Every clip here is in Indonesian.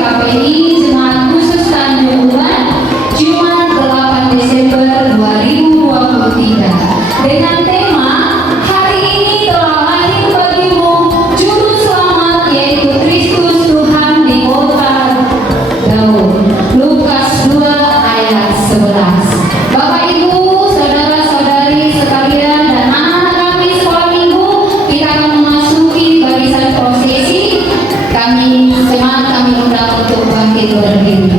GKPI Jemaat Khusus Tanjung Uban Jumat 8 Desember 2023 dengan tema hari ini telah lahir bagimu juru selamat yaitu Kristus Tuhan di kota Daud. Lukas 2 ayat 11. Bapak Ibu, saudara-saudari sekalian dan anak-anak kami sekolah minggu, kita akan memasuki barisan prosesi. Kami undang untuk bangkit berdiri.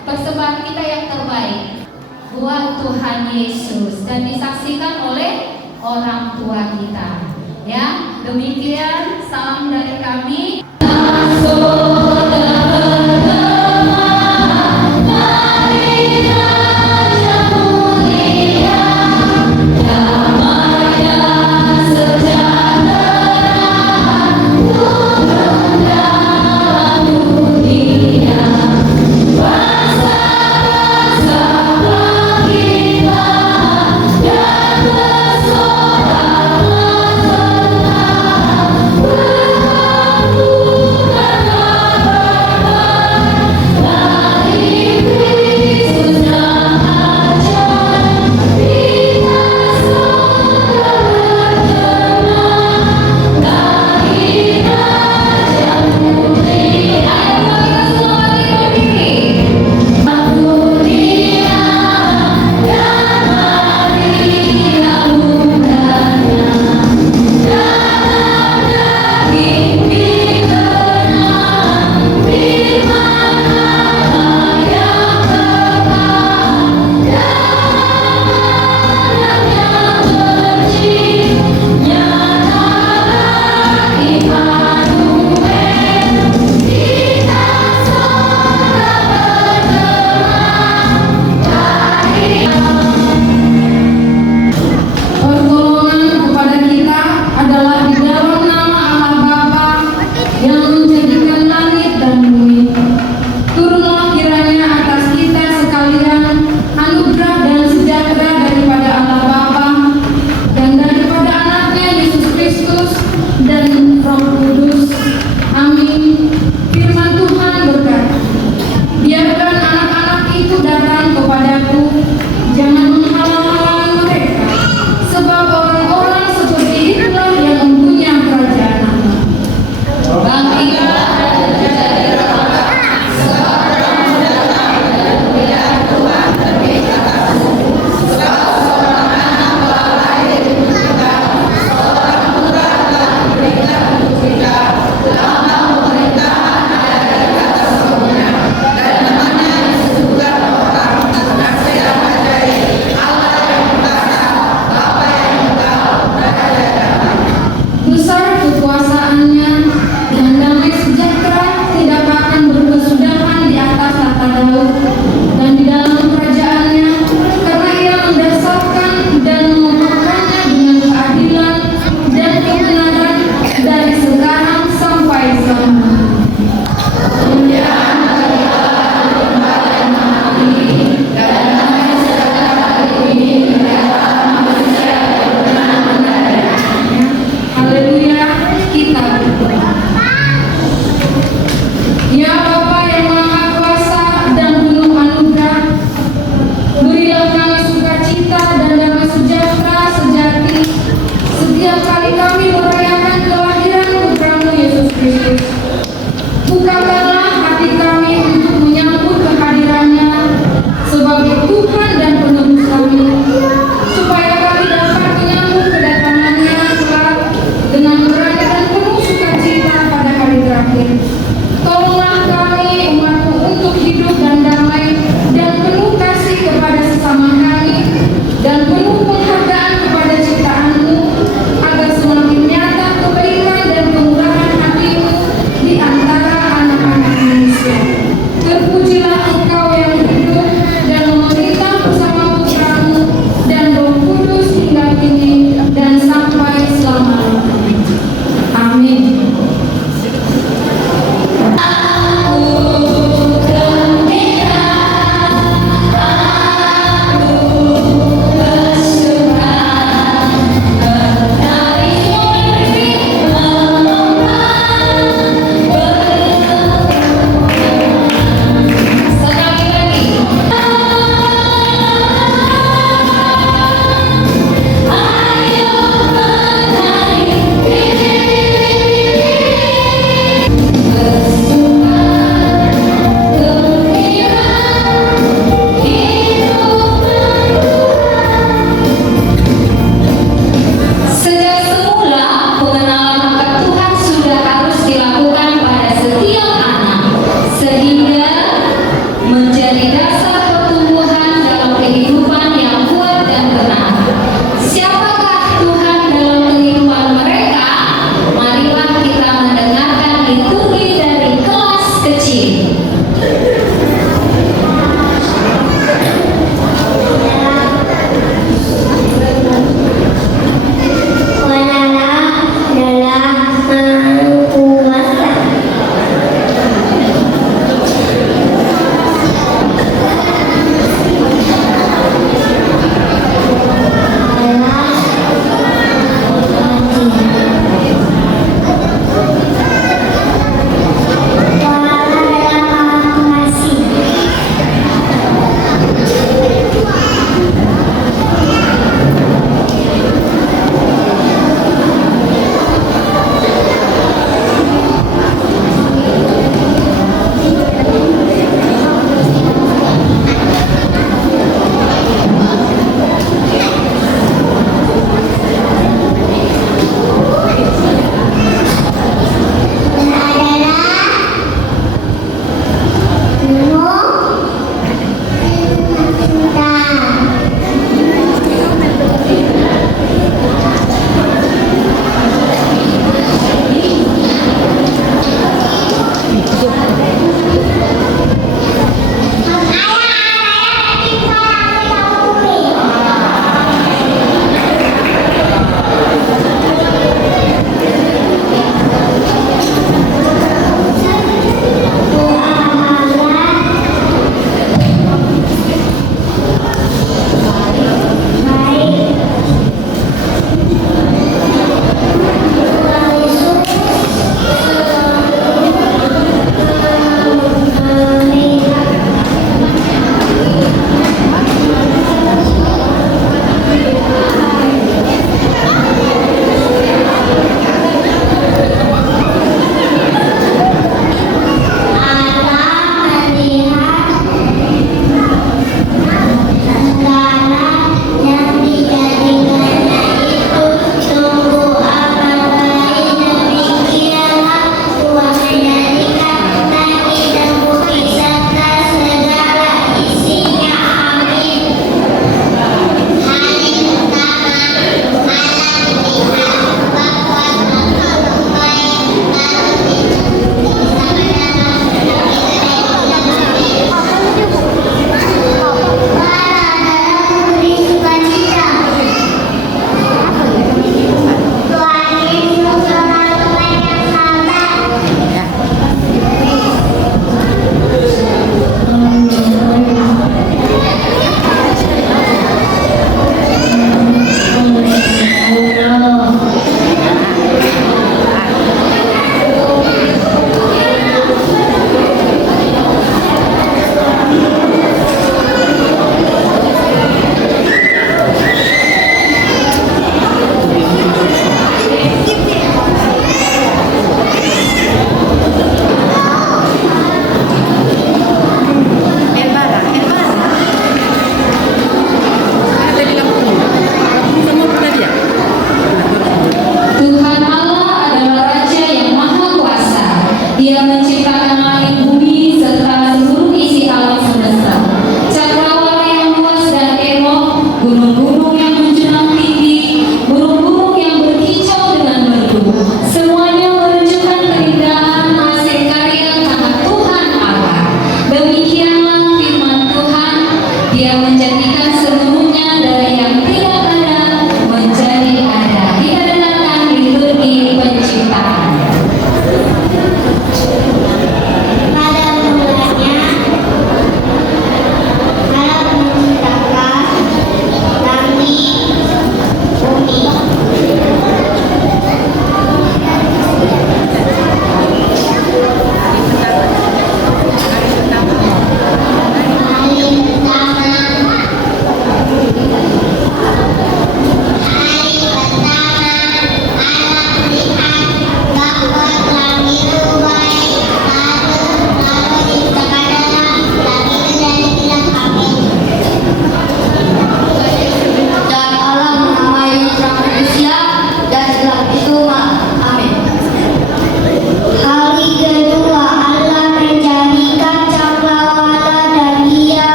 Persembahan kita yang terbaik buat Tuhan Yesus dan disaksikan oleh orang tua kita. Ya, demikian salam dari kami.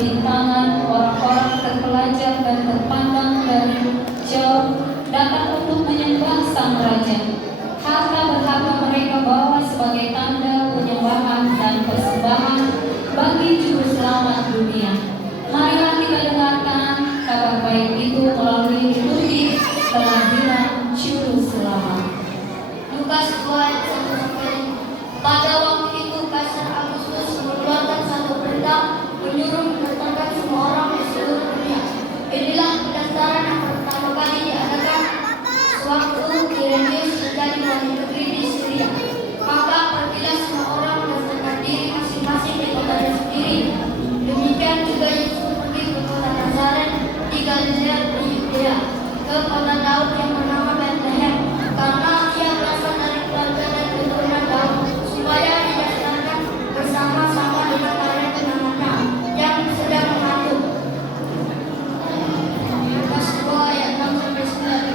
perbintangan orang-orang terpelajar dan terpandang dari jauh datang untuk menyembah Sang Raja. Harta berharga mereka bawa sebagai tanda penyembahan dan persembahan bagi Juru Selamat dunia. Marilah kita dengarkan kabar baik itu melalui liturgi kelahiran Juru Selamat. Lukas 2 ayat 1-5. Pada waktu itu Kaisar Agustus mengeluarkan satu perintah menyuruh mendatangkan semua orang di seluruh dunia. Inilah pendaftaran yang pertama kali diadakan sewaktu Kirenius menjadi wali negeri di Syria. Maka pergilah semua orang mendaftarkan diri masing-masing di kotanya sendiri. Demikian juga Yesus pergi ke kota Nazaret di Galilea di Yudea, ke kota Daud yang bernama Bethlehem, karena ia berasal dari keluarga dan keturunan Daud, supaya didaftarkan bersama-sama dengan Maria tunangannya yang sedang mengandung. Lukas 2 ayat 6-9.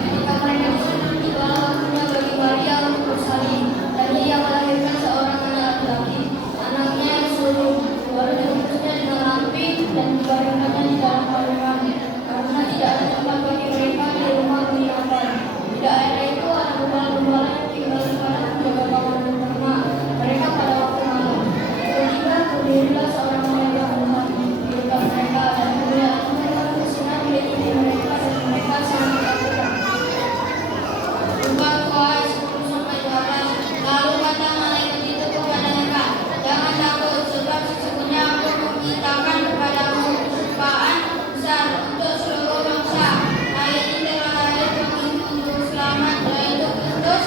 Ketika mereka disuruh, tibalah waktunya bagi Maria untuk bersalin, dan ia melahirkan seorang anak laki-laki. Anaknya yang sulung, baru dibungkusnya dengan api dan dibaringkannya di dalam palungan, karena tidak ada tempat bagi mereka di rumah penginapan. Di daerah itu ada gembala-gembala yang tinggal di padang menjaga kawanan ternak mereka pada waktu malam. Tiba-tiba berdirilah seorang malaikat Tuhan di dekat mereka, dan kemuliaan Tuhan bersinar meliputi mereka, dan mereka sangat ketakutan. Lukas 2 ayat 10-12. Lalu kata malaikat itu kepada mereka, "Jangan takut, sebab sesungguhnya Aku memberitakan kepadamu kesukaan besar untuk seluruh bangsa. Hari ini telah lahir bagimu Juru Selamat, yaitu Kristus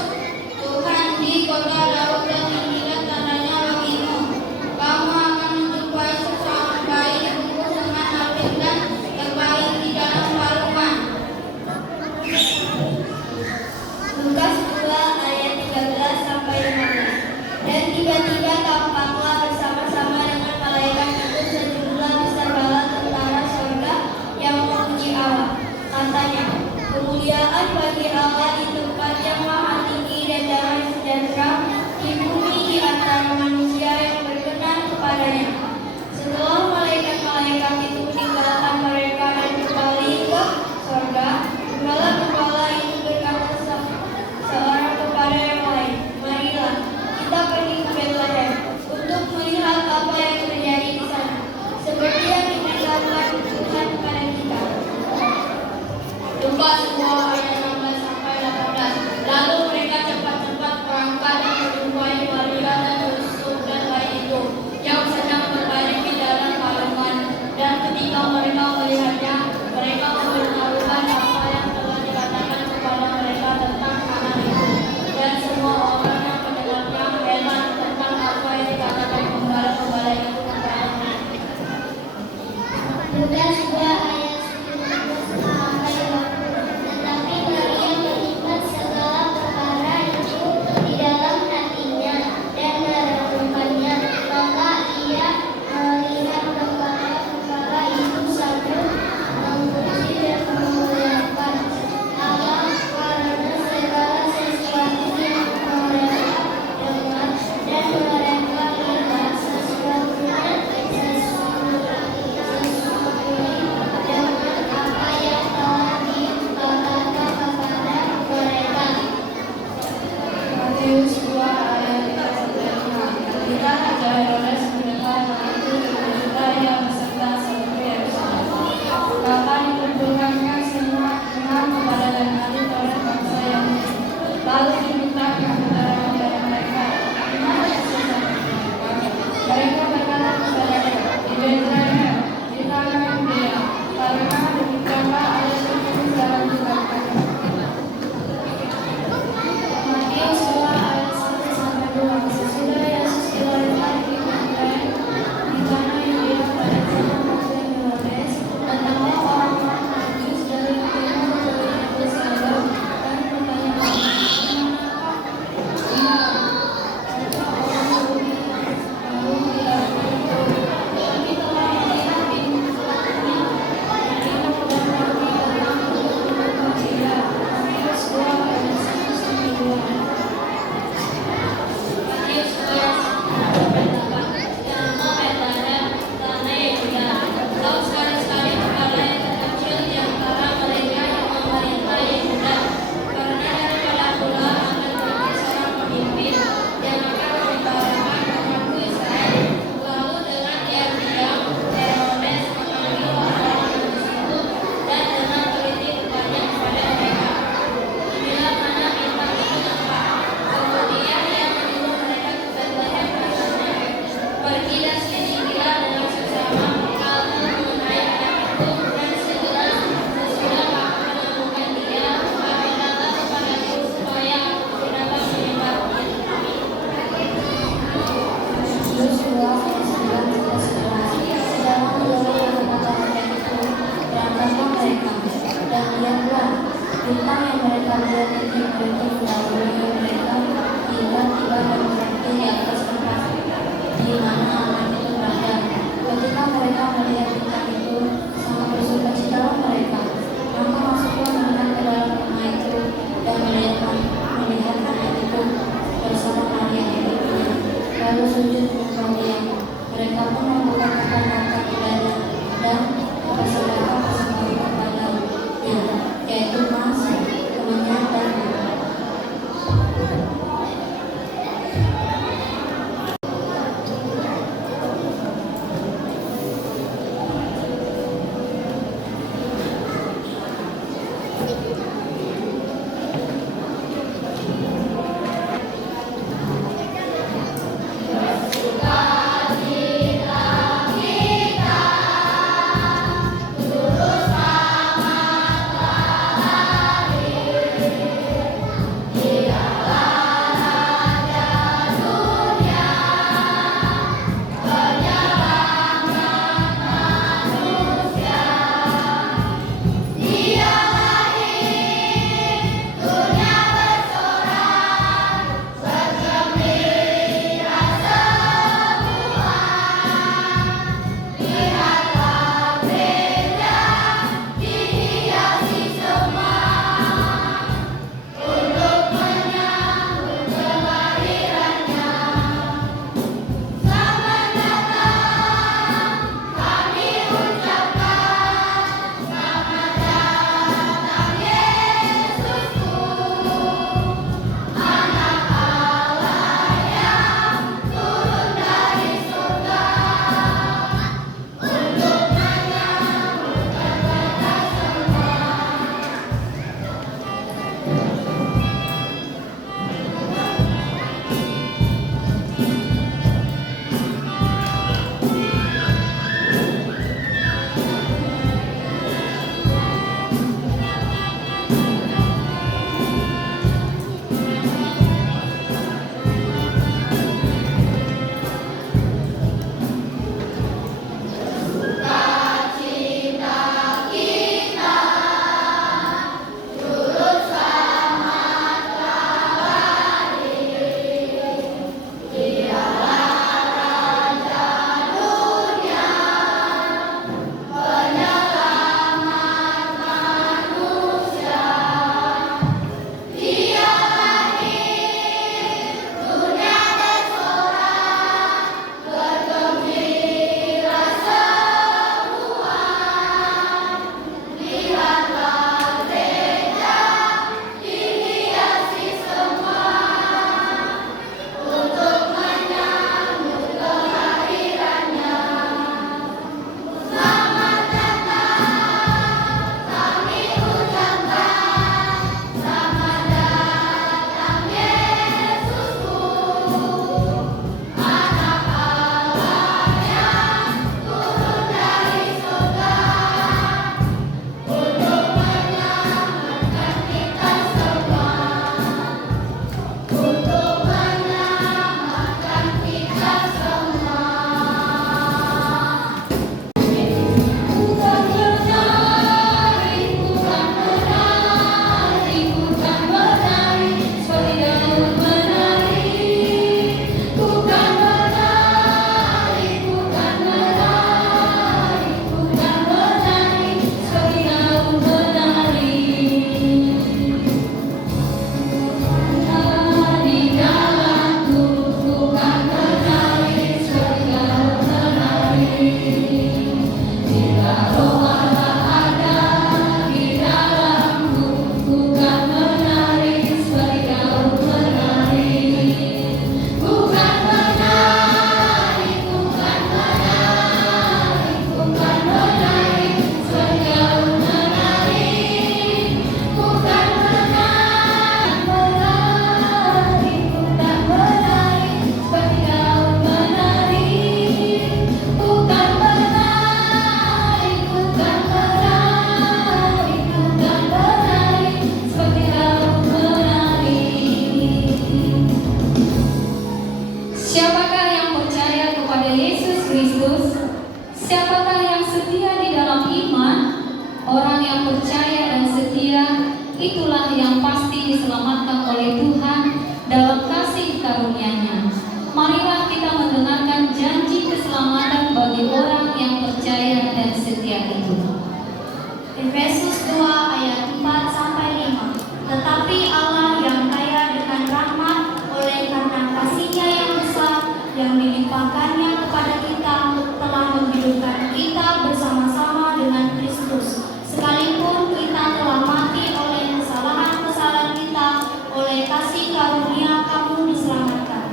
Tuhan di kota Daud, dan inilah tandanya bagimu. Kamu akan menjumpai seseorang bayi dibungkus dengan apit dan terbaring di dalam palungan." Lukas 2 ayat 13-15. Dan tiba-tiba tampaklah bersama-sama dengan malaikat itu sejumlah besar bala tentara surga yang memuji Allah. Katanya, "Kemuliaan bagi Allah di tempat yang maha tinggi, dan damai sejahtera di bumi di antara manusia yang berkenan kepadanya." Setelah malaikat-malaikat itu meninggalkan mereka dan kembali ke surga, gembala-gembala itu berkata seorang kepada yang lain, "Marilah kita pergi ke Bethlehem untuk melihat apa yang terjadi di sana, seperti yang diberitahukan Tuhan kepada kita." Lukas 2 ayat 16-18. Lalu mereka cepat-cepat berangkat dan menjumpai Maria dan Yusuf dan bayi itu yang sedang berbaring di dalam palungan. Dan ketika mereka melihatnya, mereka memberitahukan apa yang telah dikatakan kepada mereka tentang anak itu. Dan semua orang yang mendengarnya heran tentang apa yang dikatakan gembala-gembala itu kepada mereka. Lukas 2 ayat 19-20. Tetapi Maria menimba segala perkara itu di dalam hatinya dan merenungkannya. Maka ia melihat perkara-perkara itu sambil memuji dan memuliakan Allah, karena segala sesuatu yang mereka dengar dan mereka lihat sesungguhnya kalian ingin mereka mendahului mereka hingga tiba pada waktu di atas tempat di mana anak itu berada. Ketika mereka melihat bintang itu, sangat bersukacitalah mereka. Maka masuklah mereka ke dalam rumah itu dan melihat anak itu bersama Maria ibunya, lalu sujud menyembah Dia. Mereka pun membukakan mata kepadanya dan mempersembahkan persembahan kepadanya, yaitu emas, minyak, dan myrrha. itulah yang pasti diselamatkan oleh Tuhan dalam kasih karunia-Nya. Marilah kita mendengarkan janji keselamatan bagi orang yang percaya dan setia itu. Efesus 2 ayat 4 sampai 5. Tetapi Allah yang kaya dengan rahmat oleh karena kasih-Nya yang besar yang dilimpahkannya kepada kita telah menghidupkan kita bersama-sama dengan Kristus. Sekalipun kita telah mati oleh kesalahan-kesalahan kita, oleh kasih karunia kamu diselamatkan.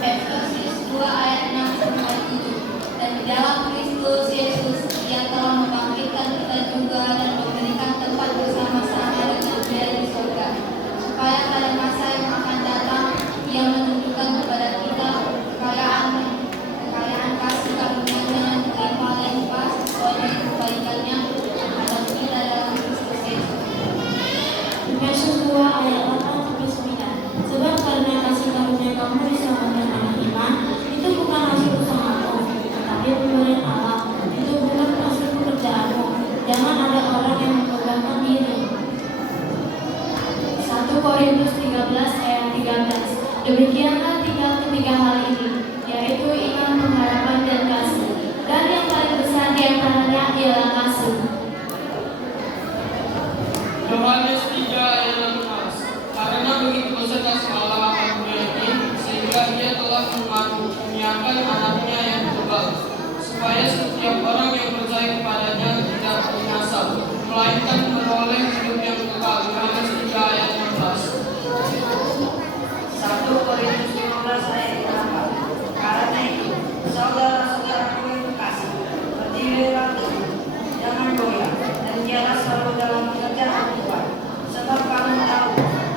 Efesus 2 ayat 6 sampai 7. Dan di dalam Kristus Yesus Dia telah membangkitkan kita juga dan memberikan tempat bersama-sama dengan Dia di surga, supaya pada masa yang akan datang Dia menunjukkan kepada kita kekayaan kasih karunia-Nya yang berlimpah-limpah oleh kebaikan-Nya terhadap kita dalam Kristus Yesus. Efesus 2 ayat 8 sampai 9. Sebab karena kasih karunia kamu diselamatkan oleh iman, itu bukan hasil usahamu, tetapi pemberian Allah. Itu bukan hasil pekerjaanmu. Jangan ada orang yang membanggakan diri. 1 Korintus 13 ayat 13. Demikianlah ketiga hal ini, yaitu iman, pengharapan, dan kasih. Dan yang paling besar di antaranya ialah kasih. Yohanes 3 ayat 16. Karena begitu besar kasih Allah akan dunia ini, sehingga Dia telah mengaruniakan anaknya yang tunggal, supaya setiap orang yang percaya kepadanya tidak binasa, melainkan beroleh hidup yang kekal. Yohanes 3 ayat 16. 1 Korintus 15 ayat 8. Karena itu, saudara-saudaraku yang kekasih, berdirilah teguh, jangan goyah, dan dialah selalu dalam pekerjaan Tuhan. Sebab kamu tahu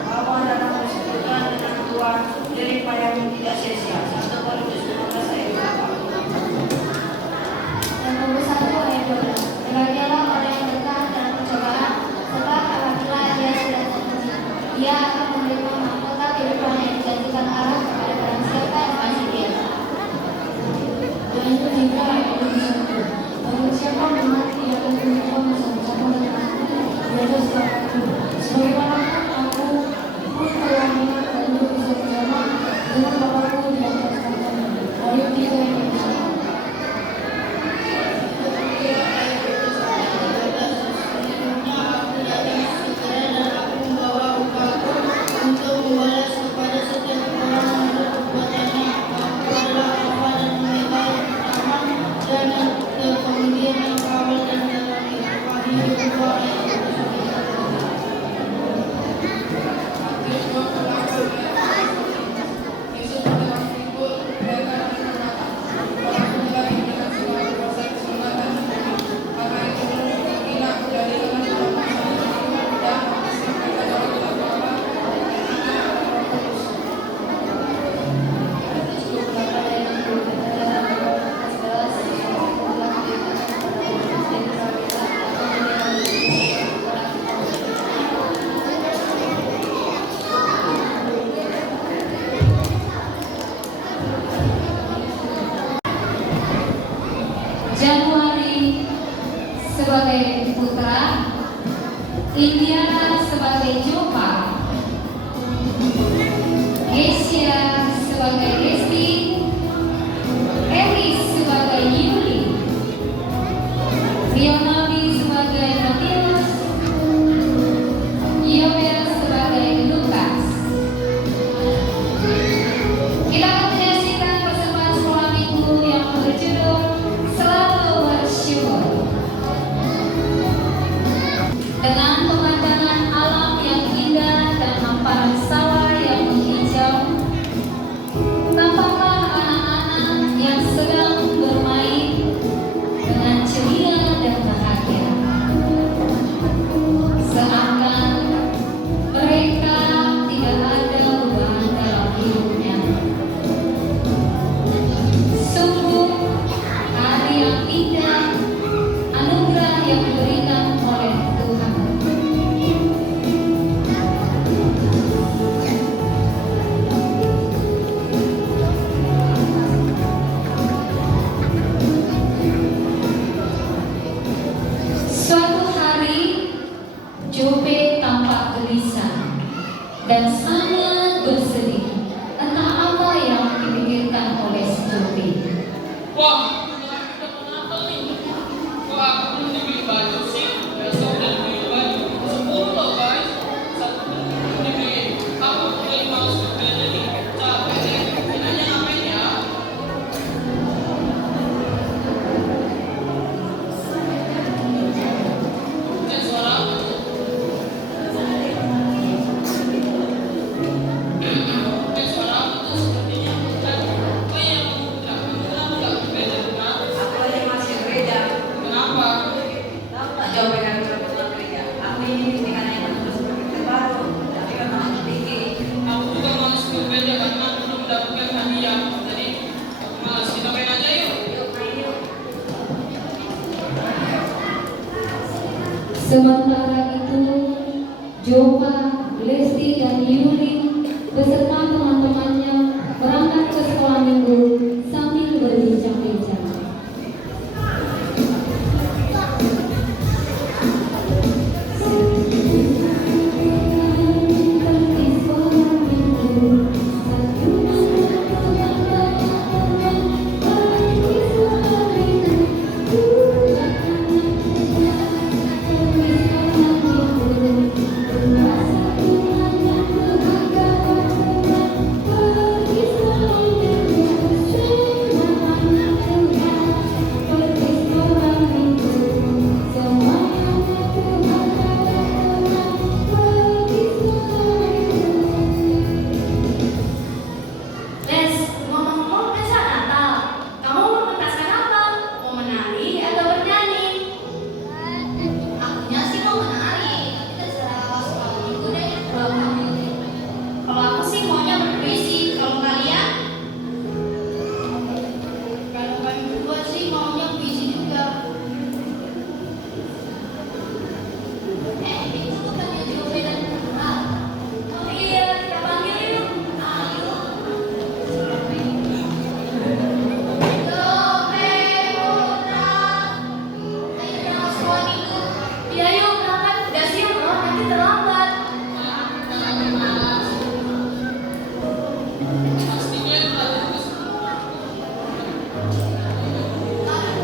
bahwa dalam persekutuan dengan Tuhan, jerih payahmu tidak sia-sia. 1 Korintus 15 ayat 8. Dan nomor 1 ayat 12. Berbahagialah orang yang bertahan dalam pencobaan, sebab apabila dia sudah terpuji, dia akan menerima mahkota kehidupan yang dijanjikan Allah kepada barang siapa yang kasih Dia. Dan itu juga ayat 21. Barang siapa mati akan menerima bersama-sama dengan aku di atas batu. Sebagaimanapun aku pun telah menang dan hidup bersama dengan Bapakku di atas batu. Ayat 3 ayat 21. Januari sebagai putra, Indiana sebagai Jopa, Asia sebagai Desti, Elis sebagai Yuli, Rionabi sebagai Matius, Yobel sebagai Lukas. Kita akan menyaksikan persembahan sekolah minggu yang berjudul Selalu Bersyukur. Dengan pemandangan alam yang indah dan hamparan sawah yang menghijau, Sementara itu, Jova, Lesti, dan Yuri beserta teman-temannya berangkat ke sekolah minggu sambil berbincang-bincang. Les, ngomong-ngomong pesta Natal, kamu mau mentaskan apa? Mau menari atau bernyanyi? Akunya sih mau menari, tapi terserah sekolah minggu deh. Kalau aku sih maunya berpuisi, kalau kalian? Kalau kami berdua sih maunya puisi juga. Itu bukannya Jove dan Putra. Oh iya, kita panggil yuk. Ayo. Iya yuk berangkat, udah siap loh, nanti terlambat.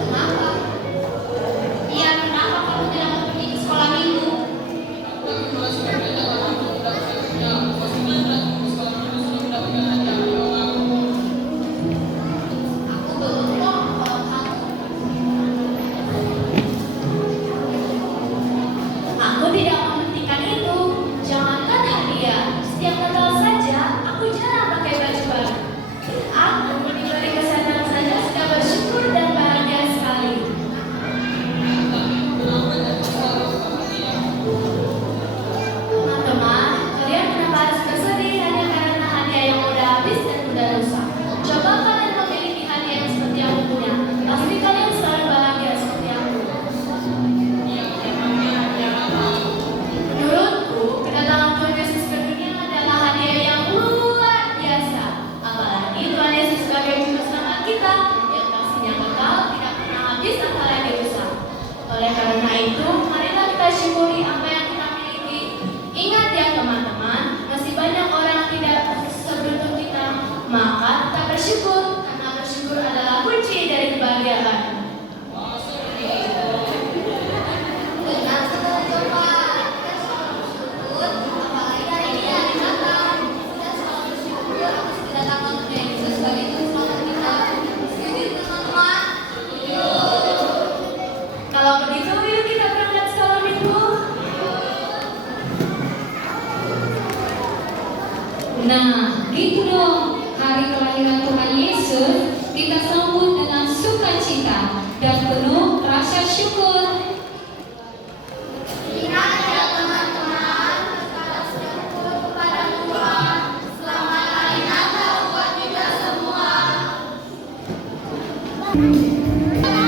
Kenapa? Iya kenapa kamu tidak mau pergi ke sekolah minggu? Aku belum kok kalau kamu. Aku tidak mementingkan itu. Jangankan hadiah, setiap Natal saja aku jarang pakai baju baru. Aku diberi kesehatan saja sudah bersyukur dan bahagia sekali. Teman-teman, kalian kenapa harus bersedih hanya karena hadiah yang udah habis dan udah rusak? Coba kalian memiliki hadiah yang seperti aku punya. Pasti kalian selalu bahagia seperti aku. Menurutku, kedatangan Tuhan Yesus ke dunia adalah hadiah yang luar biasa. Apalagi Tuhan Yesus sebagai juru selamat kita yang kasihnya kekal tidak pernah habis antara dirusak. Oleh karena itu, marilah kita syukuri apa yang kita miliki. Ingat ya teman-teman, masih banyak orang tidak seberuntung kita. Maka kita bersyukur, karena bersyukur adalah kunci dari kebahagiaan. Benar sekali Jova. Kita selalu bersyukur, apalagi hari ini hari Natal. Kita selalu bersyukur atas kedatangan Tuhan Yesus sebagai juru selamat kita. Setuju teman-teman? Kalau begitu, yuk kita berangkat sekolah minggu. Nah, gitu dong. Hari kelahiran Tuhan Yesus kita sambut dengan sukacita dan penuh rasa syukur. Ingat ya teman-teman, kita bersyukur kepada Tuhan. Selamat hari Natal buat kita semua. Sebagai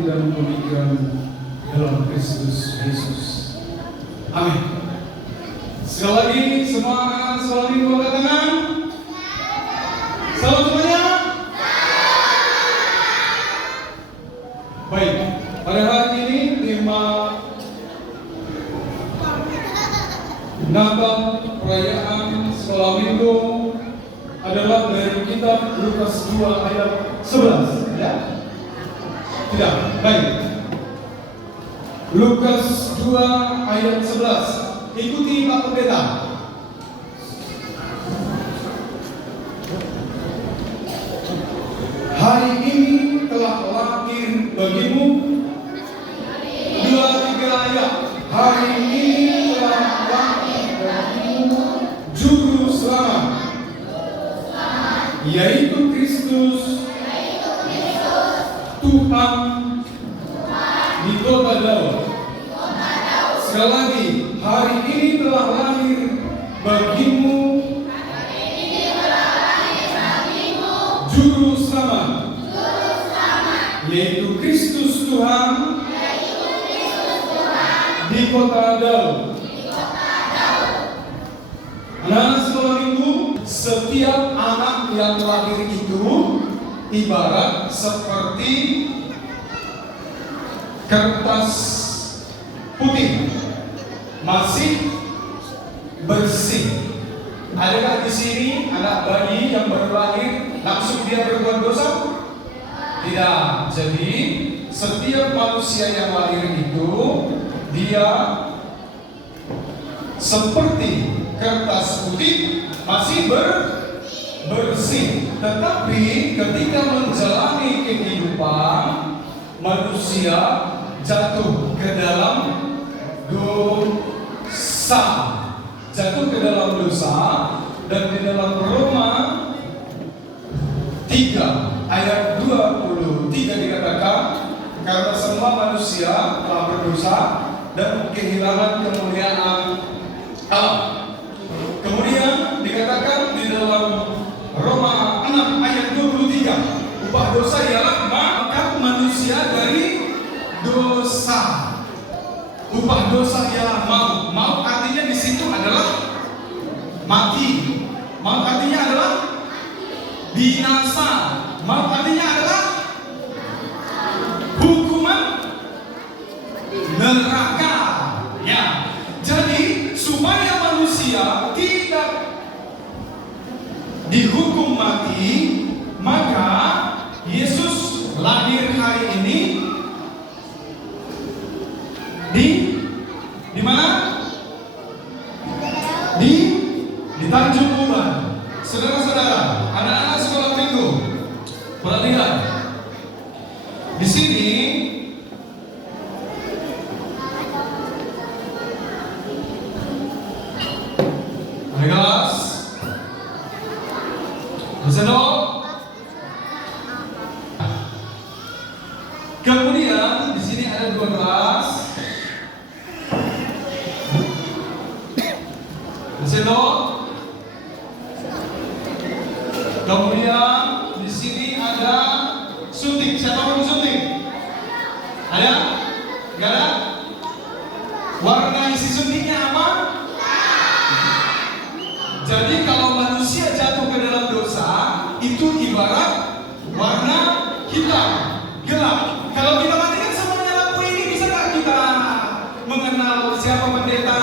hati dan pemikiran dalam Kristus Yesus. Amin. Sekali lagi semua anak sekolah minggu angkat tangan. Salam semuanya. Baik, pada hari ini tema Natal perayaan sekolah minggu adalah dari kitab Lukas 2 ayat 11, ya? Tidak, baik. Lukas 2 ayat 11. Ikuti Pak Pendeta. Hari ini telah lahir bagimu. 2-3 ayat. Hari ini telah lahir bagimu Juru Selamat, yaitu Kristus Tuhan di kota Daud. Sekali lagi, hari ini telah lahir bagimu Juru Selamat, yaitu Kristus Tuhan di kota Daud. Anak sekolah minggu, setiap anak yang lahir itu ibarat seperti kertas putih, masih bersih. Adakah di sini anak bayi yang baru lahir langsung dia berbuat dosa? Tidak. Jadi setiap manusia yang lahir itu dia seperti kertas putih, masih bersih. Tetapi ketika menjalani kehidupan, manusia jatuh ke dalam dosa. Jatuh ke dalam dosa. Dan di dalam Roma 3 ayat 23 dikatakan, karena semua manusia telah berdosa dan kehilangan kemuliaan Allah. Kemudian dikatakan di dalam Roma 6 ayat 23, upah dosa ialah mangkat manusia dari dosa. Upah dosa ialah maut. Maut artinya di situ adalah mati. Maut artinya adalah binasa. Maut artinya adalah hukuman neraka. Ya. Jadi supaya manusia tidak dihukum mati, maka Yesus lahir hari ini di mana? Di Tanjung Uban. Saudara-saudara, anak-anak sekolah minggu, perhatikan. Di sini ada kelas. Bersendok. Kemudian di sini ada 2 kelas. Bersendok. Kemudian di sini ada suntik. Siapa mau suntik? Ada? Enggak ada? Warna isi suntiknya apa? Jadi kalau manusia jatuh ke dalam dosa, itu ibarat warna hitam, gelap. Kalau kita matikan semuanya lampu ini, bisa nggak kita mengenal siapa pendeta,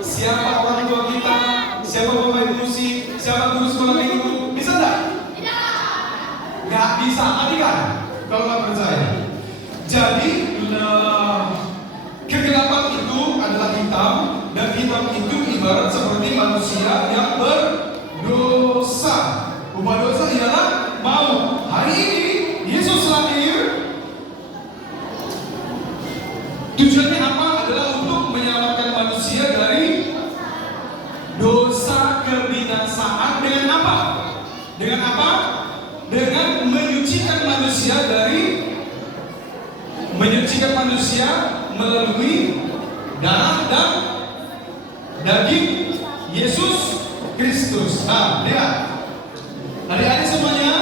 siapa orang tua kita, siapa pemain musik, siapa guru sekolah minggu? Bisa nggak? Nggak bisa, matikan. Kalau nggak percaya. Jadi kegelapan itu adalah hitam, dan hitam itu ibarat seperti manusia yang berdosa. Upah dosa ialah maut. Hari ini Yesus lahir. Tujuannya apa? Adalah untuk menyelamatkan manusia dari dosa kebinasaan. Dengan apa? Dengan apa? Dengan menyucikan manusia melalui darah dan daging Yesus Kristus. Nah, lihat. Adik-adik semuanya,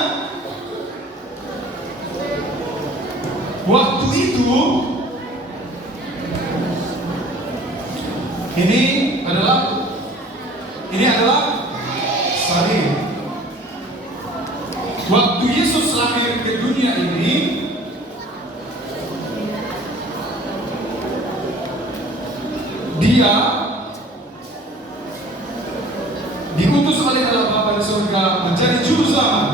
Waktu itu ini adalah salib. Waktu Yesus lahir ke dunia ini, dia diutus oleh Allah Bapa di surga menjadi juru selamat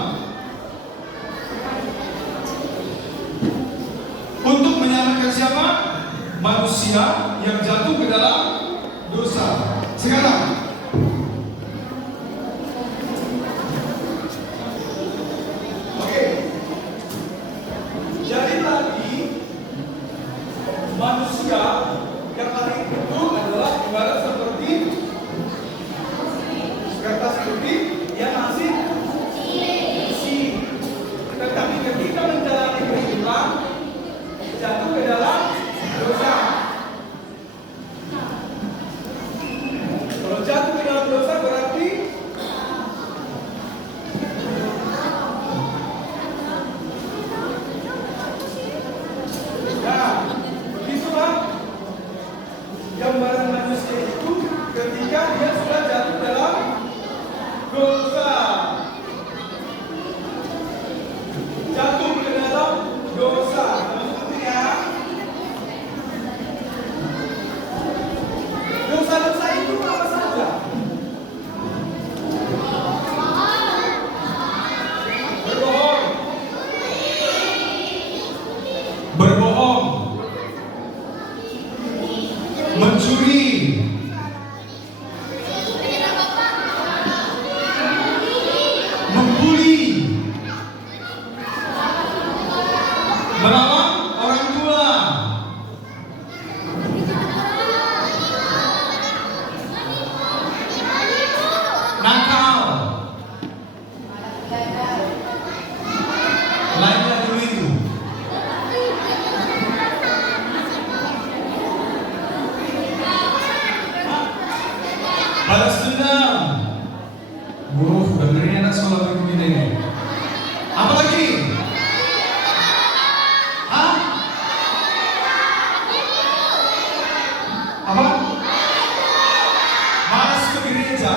untuk menyelamatkan siapa? Manusia yang jatuh ke dalam dosa. Sekarang jadi tadi manusia yang hari itu adalah ibarat seperti kertas putih yang masih isi. Tetapi ketika menjalani kehidupan jatuh ke dalam dosa. Kalau jatuh ke dalam dosa berarti begitulah gambaran manusia itu ketika dia sudah jatuh dalam dosa. Jatuh ke dalam dosa. Maksudnya dosa-dosa itu apa saja? Berbohong, mencuri, membuli, melawan orang tua, nakal, lainnya dulu itu. Balas dendam. Benernya anak sekolah begini ini. Apa lagi? Hah? Apa? Malas ke gereja.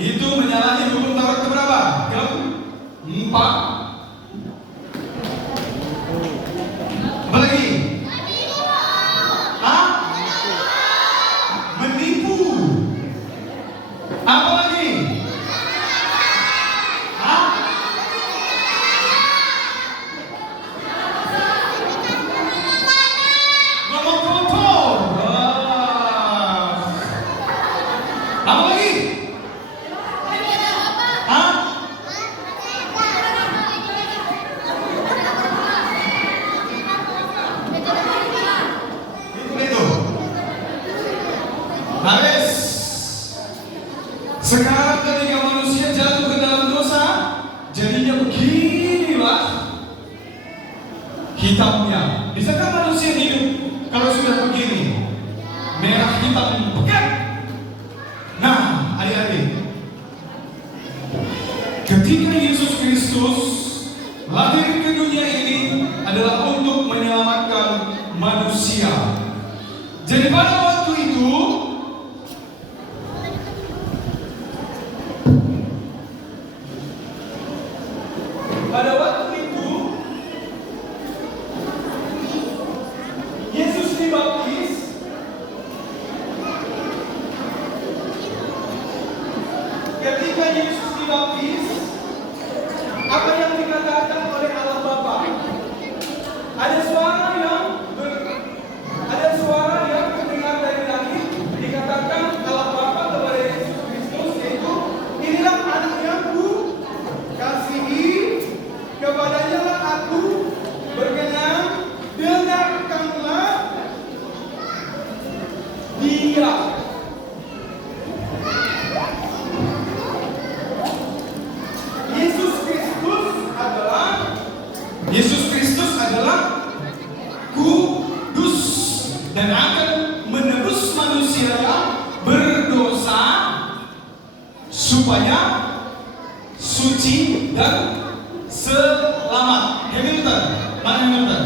Itu menyalahi hukum Taurat keberapa? Keempat. Apa lagi? Hah? Menipu. Apa lagi? Hah? Ngomong kotor. Apa lagi? Hah? Itu. Habis. Sekarang ketika manusia jatuh ke dalam dosa, jadinya beginilah hitamnya. Bisakah manusia hidup kalau sudah begini? Merah hitam pekat. Nah, adik-adik, ketika Yesus Kristus lahir ke dunia ini adalah untuk menyelamatkan manusia. Jadi pada waktu itu Yesus dibaptis. Ketika Yesus dibaptis, apa yang dikatakan oleh Allah Bapa? Ada suara yang terdengar dari langit, dikatakan Allah Bapa kepada Yesus Kristus, yaitu inilah anak yang ku kasihi, kepadanya lah aku berkenan, dengarkanlah dia. Yesus Kristus adalah kudus dan akan menebus manusia yang berdosa supaya suci dan selamat. Hamilton, mana Hamilton?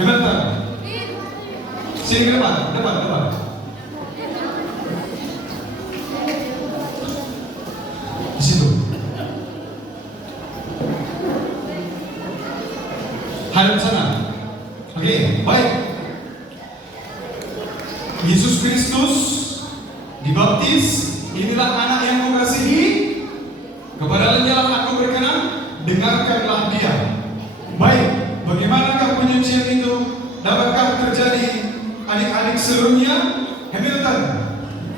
Hamilton. Sini ke depan, depan. Di situ. Hadap sana. Oke, baik. Yesus Kristus dibaptis. Inilah anak yang kukasihi. Kepadanya aku berkenan. Dengarkanlah dia. Baik, bagaimanakah penyucian itu? Dapatkah terjadi adik-adik seluruhnya? Hamilton,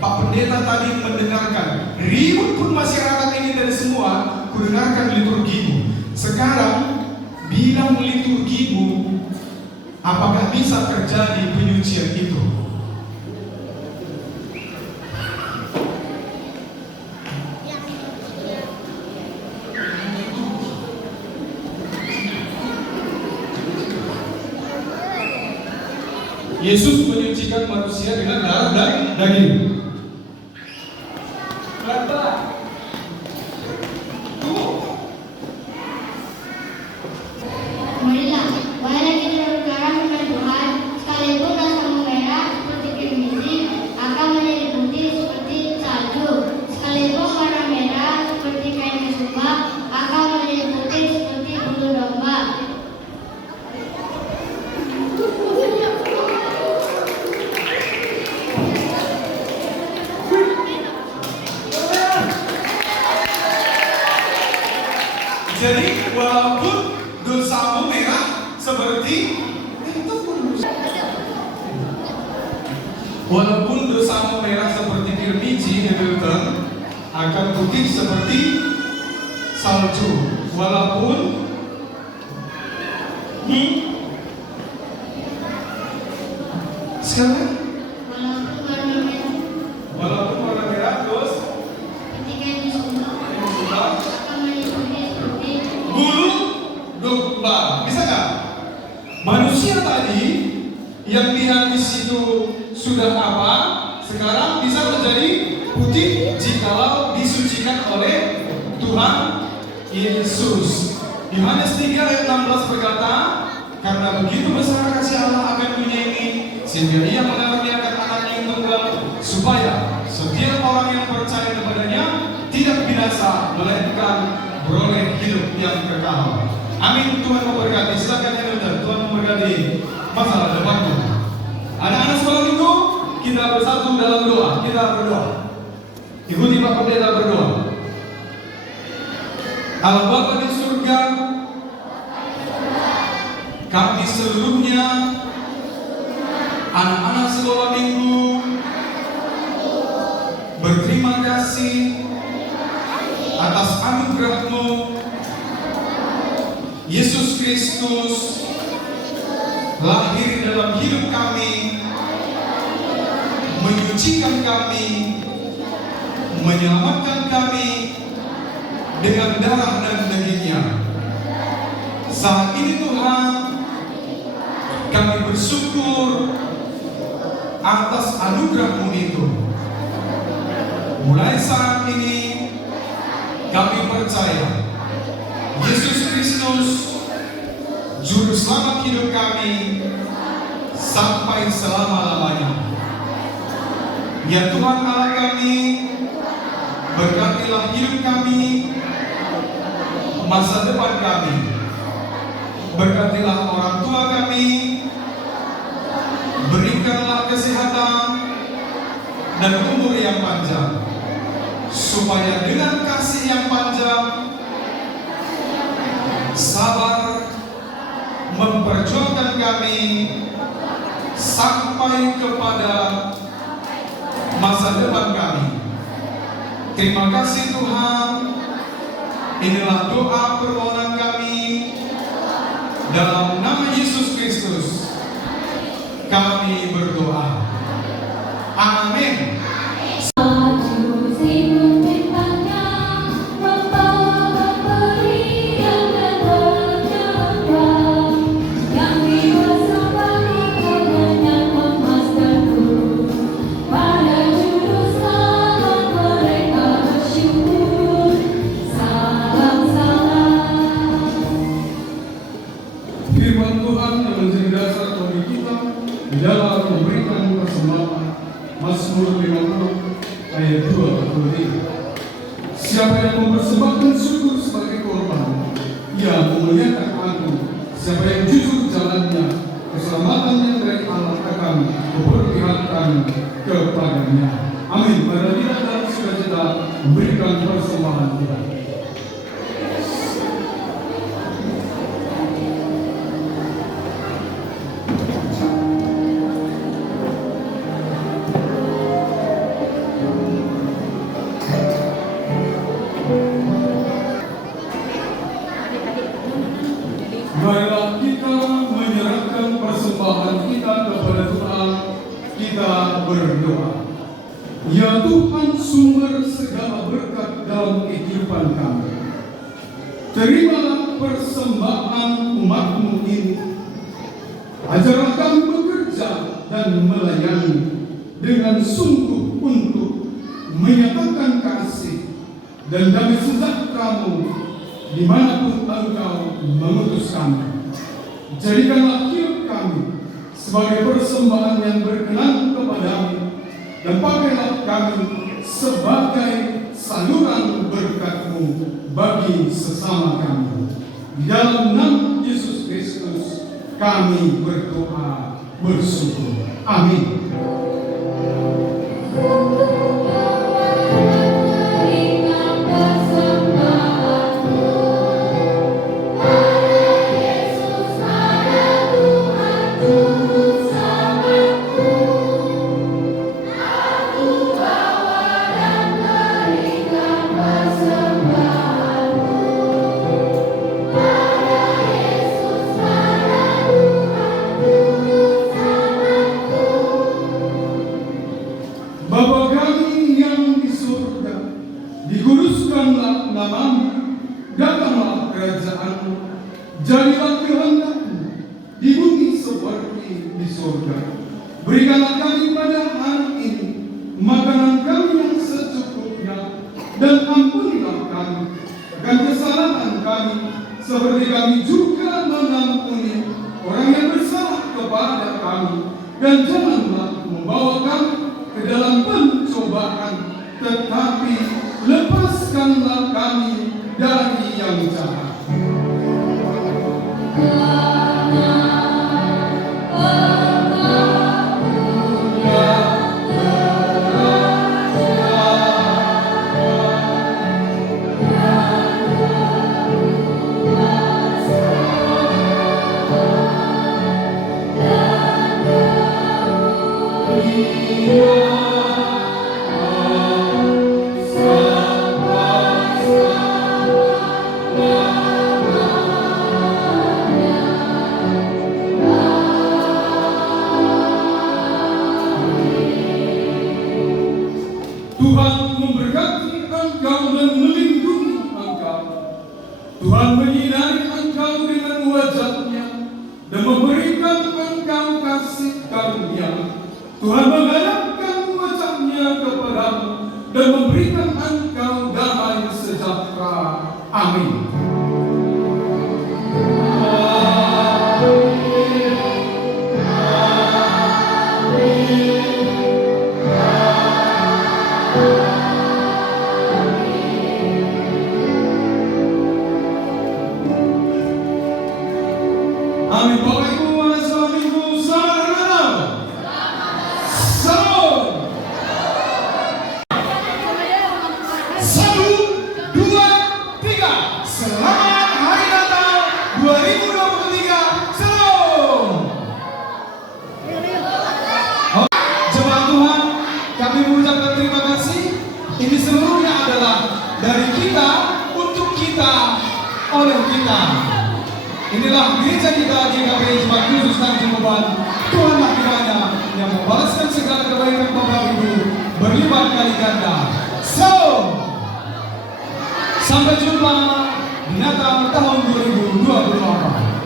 Pak Pendeta tadi mendengarkan. Ribut pun masyarakat ini dari semua. Kudengarkan liturgimu. Sekarang bilang liturgimu, apakah bisa terjadi penyucian itu? Yesus menyucikan manusia dengan darah dan daging. Marilah, mari kita bergerak dengan Tuhan, sekalipun rasamu merah seperti kirmizi, akan menjadi putih seperti salju. Sekalipun warna merah seperti kain kesuka, akan menjadi putih seperti bulu domba. Jadi walaupun dosamu merah seperti kirmizi, Hamilton, akan putih seperti salju. Walaupun sekarang Walaupun warna merah walaupun warna merah terus seperti kain kesuka, akan menjadi putih seperti bulu domba. Bisa nggak? Manusia tadi yang lihat di situ sudah apa? Sekarang bisa menjadi putih jikalau disucikan oleh Tuhan Yesus. Yohanes 3 ayat 16 berkata, karena begitu besar kasih Allah akan dunia ini, sehingga Ia mengaruniakan anaknya yang tunggal, supaya setiap orang yang percaya kepadanya tidak binasa, melainkan beroleh hidup yang kekal. Amin. Tuhan memberkati. Silakan Hamilton. Tuhan memberkati masalah depanku. Anak-anak sekolah minggu, kita bersatu dalam doa. Kita berdoa. Ikuti Pak Pendeta berdoa. Allah Bapa di surga, kami seluruhnya, anak-anak sekolah minggu, berterima kasih atas anugerah-Mu, Yesus Kristus lahir dalam hidup kami, menyucikan kami, menyelamatkan kami dengan darah dan dagingnya. Saat ini Tuhan, kami bersyukur atas anugerah-Mu itu. Mulai saat ini kami percaya Yesus Kristus Juru Selamat hidup kami sampai selama-lamanya. Ya Tuhan Allah kami, berkatilah hidup kami, masa depan kami. Berkatilah orang tua kami, berikanlah kesehatan dan umur yang panjang, supaya dengan kasih yang panjang, sabar memperjuangkan kami sampai kepada masa depan kami. Terima kasih Tuhan. Inilah doa permohonan kami dalam nama Yesus Kristus. Kami berdoa. Amin. Firman Tuhan yang menjadi dasar Siapa yang mempersembahkan syukur sebagai korban, ia memuliakan Aku. Siapa yang jujur jalannya, keselamatan yang dari Allah akan memperlihatkan kepadanya. Amin. Pada kita dalam sukacita memberikan persembahan kita. Marilah kita menyerahkan persembahan kita kepada Tuhan. Kita berdoa. Ya Tuhan, sumber segala berkat dalam kehidupan kami, terimalah persembahan umat-Mu ini. Ajarlah kami bekerja dan melayani dengan sungguh untuk menyatakan kasih dan damai sejahtera-Mu dimanapun Engkau mengutus kami. Jadikanlah hidup kami sebagai persembahan yang berkenan kepada-Mu, dan pakailah kami sebagai saluran berkat-Mu bagi sesama kami. Di dalam nama Yesus Kristus kami berdoa bersyukur. Amin. Bapa kami yang di surga, dikuduskanlah nama-Mu, datanglah kerajaan-Mu, jadilah kehendak-Mu di bumi seperti di surga. Berikanlah kami pada hari ini makanan kami yang secukupnya, dan ampunilah kami akan kesalahan kami, seperti kami juga mengampuni orang yang bersalah kepada kami, dan janganlah membawa kami ke dalam pencobaan, tetapi lepaskanlah kami dari yang jahat. Tuhan memberkati engkau dan melindungi engkau. Tuhan menyinari engkau dengan wajah-Nya dan memberikan engkau kasih karunia. Tuhan menghadapkan wajah-Nya kepadamu dan memberikan engkau damai sejahtera. Amin. Amin. Bapak Ibu, mana selamat Minggu, selamat Natal. Salam. 1, 2, 3. Selamat Hari Natal 2023. Salam. Jemaat Tuhan, kami mengucapkan terima kasih. Ini seluruhnya adalah dari kita, untuk kita, oleh kita. Inilah gereja kita di KPI Jemaat Khusus Tanjung Beban. Tuhanlah kiranya yang membalaskan segala kebaikan Bapak Ibu berlipat kali ganda. Sampai jumpa di Natal tahun 2024.